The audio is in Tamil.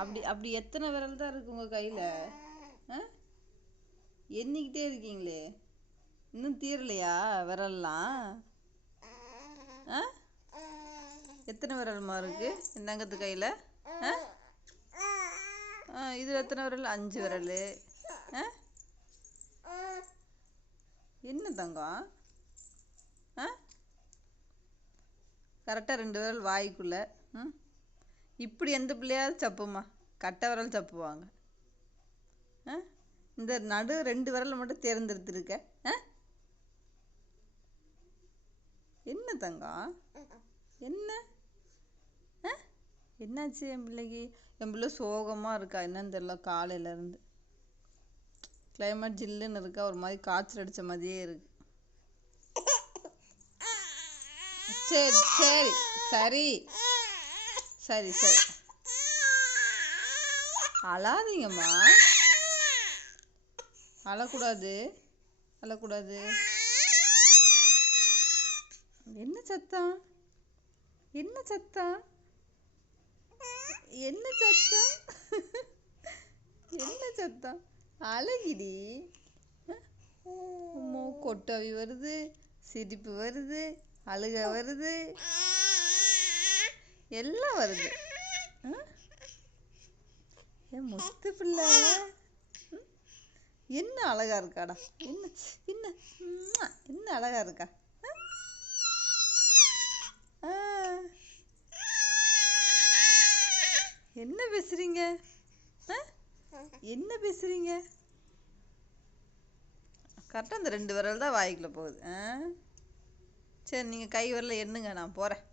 அப்படி அப்படி எத்தனை விரல் தான் இருக்கு உங்கள் கையில்? எண்ணிக்கிட்டே இருக்கீங்களே, இன்னும் தீரலையா விரல்லாம்? எத்தனை விரல்மா இருக்கு என்னங்கத்து கையில்? இது எத்தனை விரல்? 5 விரல். என்ன தங்கம்? கரெக்டாக 2 விரல் வாய்க்குள்ள. இப்படி எந்த பிள்ளையாவது சப்புமா? கட்டை விரல் சப்புவாங்க. இந்த நடு 2 விரல் மட்டும் தேர்ந்தெடுத்துருக்க. என்ன தங்கம்? என்ன என்னாச்சு என் பிள்ளைக்கு? என் பிள்ளை சோகமாக இருக்கா என்னன்னு தெரியல. காலையிலேருந்து கிளைமேட் ஜில்லுன்னு இருக்கா, ஒரு மாதிரி காய்ச்சல் அடித்த மாதிரியே இருக்கு. சரி சரி சரி சரி சரி அழாதீங்கம்மா, அழக்கூடாது அழக்கூடாது. என்ன சத்தம்? என்ன சத்தம்? என்ன சத்தம்? என்ன சத்தம்? அழகிடி. கொட்டவி வருது, சிரிப்பு வருது, அழுக வருது, எல்லாம் வருது. என் முத்து பிள்ளை என்ன அழகா இருக்காடா. என்ன என்ன என்ன அழகா இருக்கா. என்ன பேசுறீங்க? என்ன பேசுறீங்க? கரெக்டாக அந்த 2 விரல் தான் வாய்க்குள்ள போகுது. சரி, நீங்கள் கை விரல எண்ணுங்க, நான் போகிறேன்.